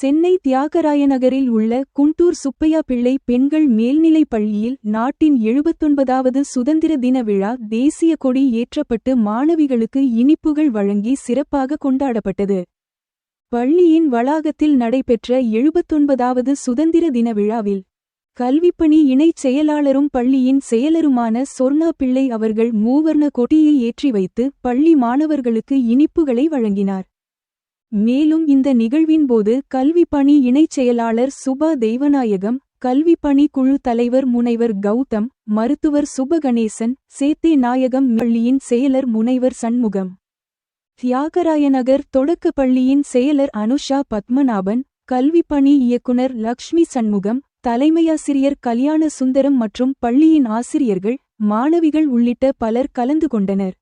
சென்னை தியாகராய நகரில் உள்ள குண்டூர் சுப்பையா பிள்ளை பெண்கள் மேல்நிலைப் பள்ளியில் நாட்டின் எழுபத்தொன்பதாவது சுதந்திர தின விழா தேசிய கொடி ஏற்றப்பட்டு மாணவிகளுக்கு இனிப்புகள் வழங்கி சிறப்பாக கொண்டாடப்பட்டது. பள்ளியின் வளாகத்தில் நடைபெற்ற எழுபத்தொன்பதாவது சுதந்திர தின விழாவில் கல்விப்பணி இணைச் செயலாளரும் பள்ளியின் செயலருமான சொர்ணா பிள்ளை அவர்கள் மூவர்ண கொடியை ஏற்றி வைத்து பள்ளி மாணவர்களுக்கு இனிப்புகளை வழங்கினார். மேலும் இந்த நிகழ்வின் போது கல்வி பணி இணைச் செயலாளர் சுப தெய்வநாயகம் கல்வி பணி குழு தலைவர் முனைவர் கௌதம் மருத்துவர் சுபகணேசன் சேத்தே நாயகம் பள்ளியின் செயலர் முனைவர் சண்முகம். தியாகராயநகர் தொடக்கப் பள்ளியின் செயலர் அனுஷா பத்மநாபன் கல்வி பணி இயக்குனர் லக்ஷ்மி சண்முகம் தலைமையாசிரியர் கல்யாண சுந்தரம் மற்றும் பள்ளியின் ஆசிரியர்கள் மாணவிகள் உள்ளிட்ட பலர் கலந்து கொண்டனர்.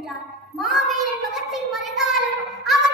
என்றார். மாவீரன் பகத்சிங் மறைந்தாலும் அவர்